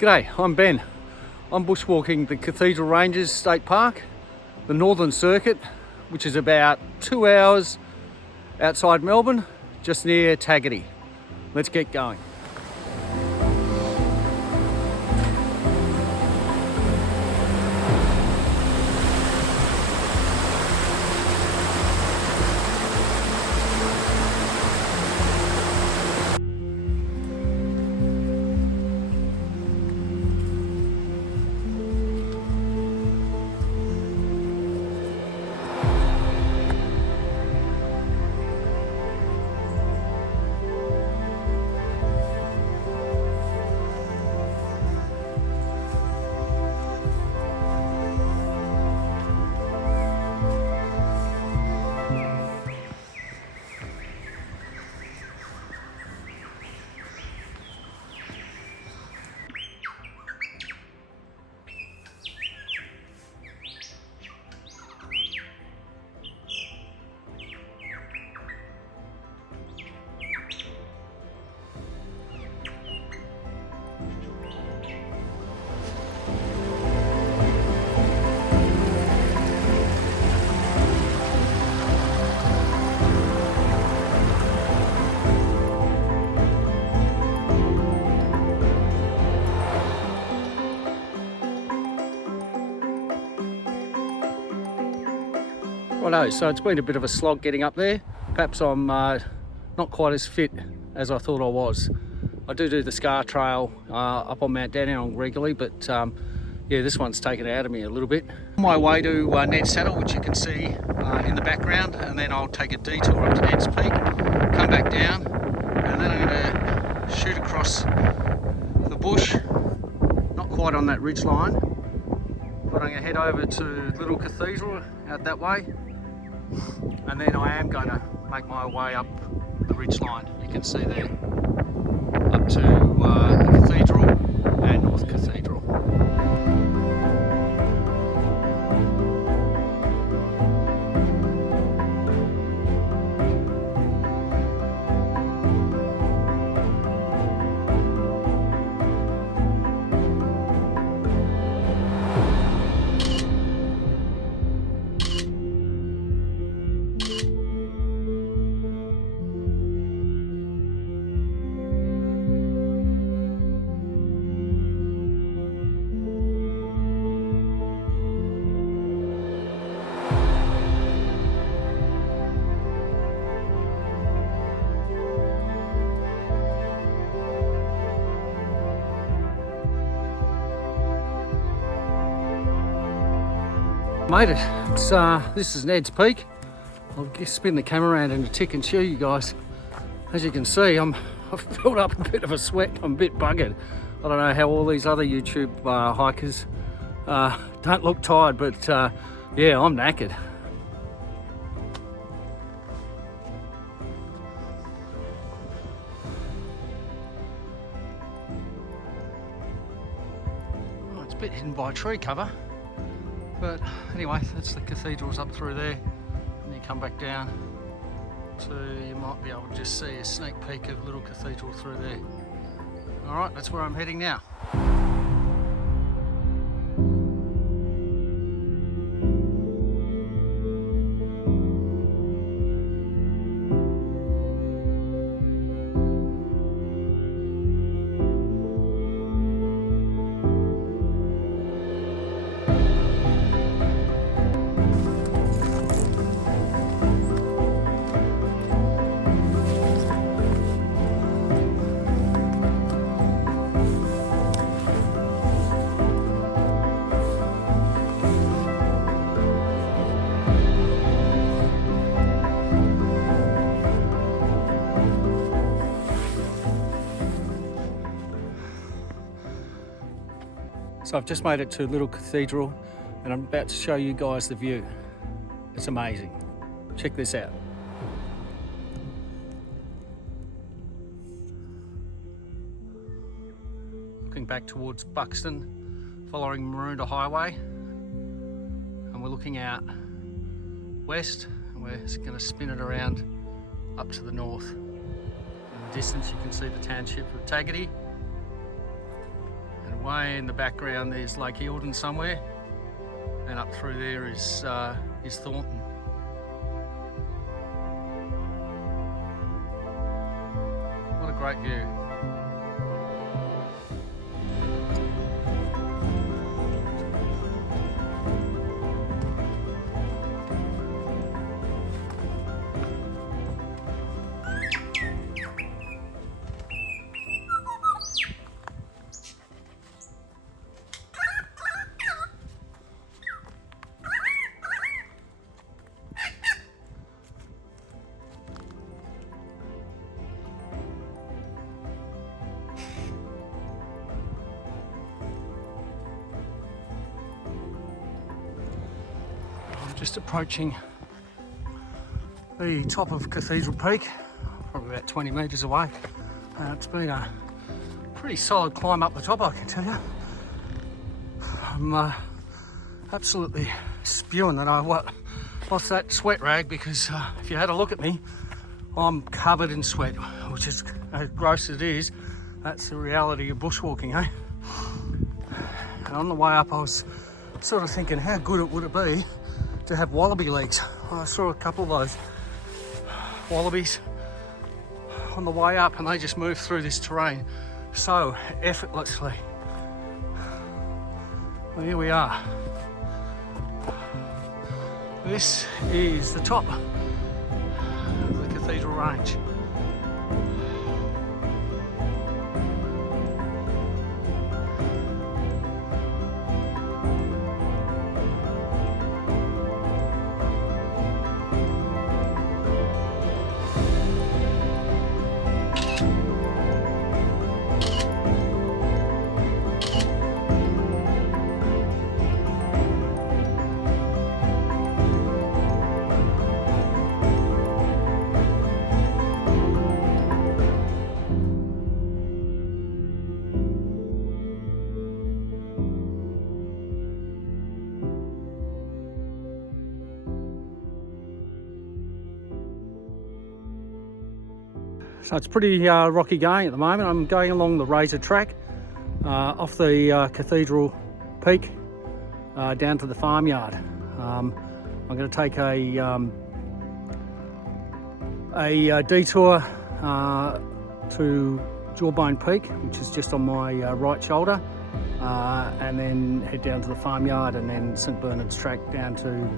G'day, I'm Ben. I'm bushwalking the Cathedral Ranges State Park, the Northern Circuit, which is about 2 hours outside Melbourne, just near Taggart. Let's get going. Righto, so it's been a bit of a slog getting up there. Perhaps I'm not quite as fit as I thought I was. I do the Scar Trail up on Mount Dandenong regularly, but yeah, this one's taken it out of me a little bit. On my way to Ned's Saddle, which you can see in the background, and then I'll take a detour up to Ned's Peak, come back down, and then I'm going to shoot across the bush, not quite on that ridge line, but I'm going to head over to Little Cathedral out that way. And then I am going to make my way up the ridge line, you can see there, up to the Cathedral and North Cathedral. Made it. This is Ned's Peak. I'll just spin the camera around in a tick and show you guys. As you can see, I've built up a bit of a sweat. I'm a bit buggered. I don't know how all these other YouTube hikers don't look tired, but yeah, I'm knackered. Oh, it's a bit hidden by tree cover. But anyway, that's the cathedrals up through there, and you come back down to, you might be able to just see a sneak peek of Little Cathedral through there. Alright, that's where I'm heading now. So I've just made it to Little Cathedral and I'm about to show you guys the view. It's amazing. Check this out. Looking back towards Buxton, following Maroondah Highway, and we're looking out west, and we're going to spin it around up to the north. In the distance you can see the township of Taggart, and Way in the background there's Lake Eildon somewhere, and up through there is Thornton. What a great view. Just approaching the top of Cathedral Peak, probably about 20 metres away. It's been a pretty solid climb up the top, I can tell you. I'm absolutely spewing that I lost that sweat rag, because if you had a look at me, I'm covered in sweat, which is as gross as it is. That's the reality of bushwalking, eh? And on the way up I was sort of thinking, how good it would it be to have wallaby legs. I saw a couple of those wallabies on the way up, and they just move through this terrain so effortlessly. Well, here we are. This is the top of the Cathedral Range. So it's pretty rocky going at the moment. I'm going along the razor track off the Cathedral Peak down to the farmyard. I'm going to take a detour to Jawbone Peak, which is just on my right shoulder, and then head down to the farmyard, and then St Bernard's track down to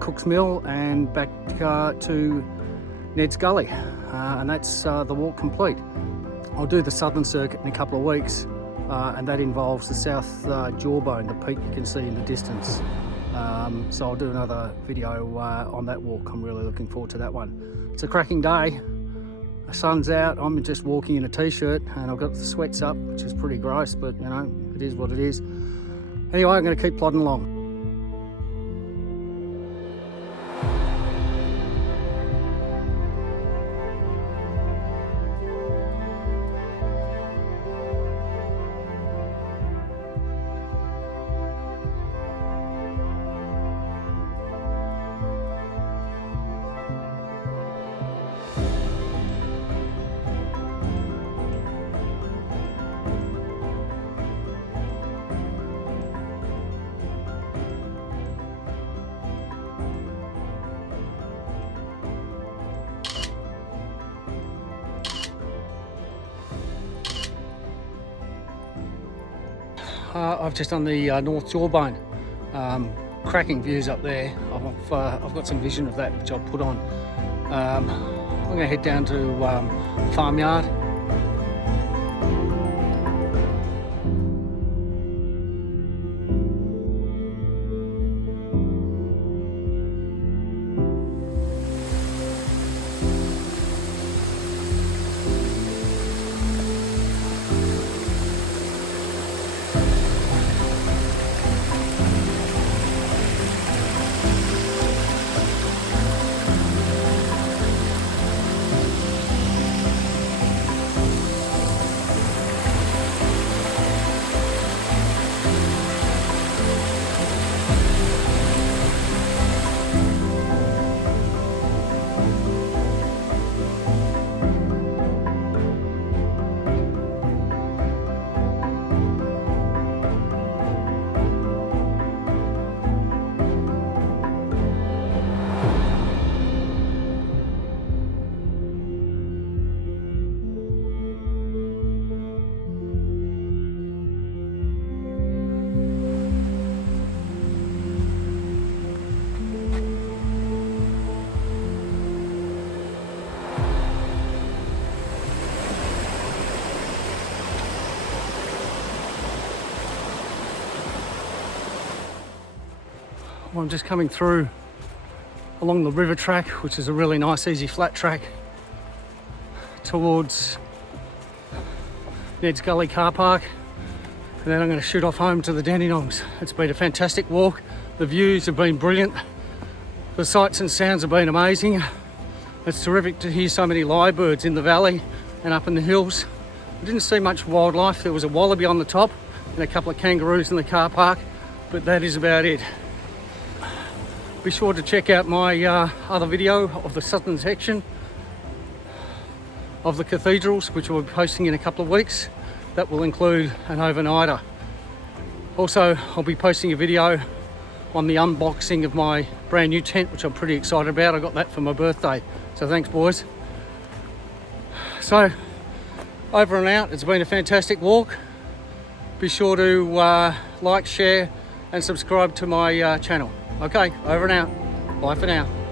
Cook's Mill and back to Ned's Gully, and that's the walk complete. I'll do the southern circuit in a couple of weeks, and that involves the south Jawbone, the peak you can see in the distance. So I'll do another video on that walk. I'm really looking forward to that one. It's a cracking day. The sun's out. I'm just walking in a t-shirt, and I've got the sweats up, which is pretty gross, but you know, it is what it is. Anyway, I'm going to keep plodding along. I've just done the North Jawbone. Cracking views up there. I've got some vision of that, which I'll put on. I'm going to head down to Farmyard. Well, I'm just coming through along the river track, which is a really nice easy flat track, towards Ned's Gully car park, and then I'm going to shoot off home to the Dandenongs. It's been a fantastic walk. The views have been brilliant. The sights and sounds have been amazing. It's terrific to hear so many lyre birds in the valley and up in the hills. I didn't see much wildlife. There was a wallaby on the top and a couple of kangaroos in the car park, but that is about it. Be sure to check out my other video of the southern section of the cathedrals, which we'll be posting in a couple of weeks. That will include an overnighter. Also, I'll be posting a video on the unboxing of my brand new tent, which I'm pretty excited about. I got that for my birthday, so thanks boys. So, over and out. It's been a fantastic walk. Be sure to like, share and subscribe to my channel. Okay, over and out. Bye for now.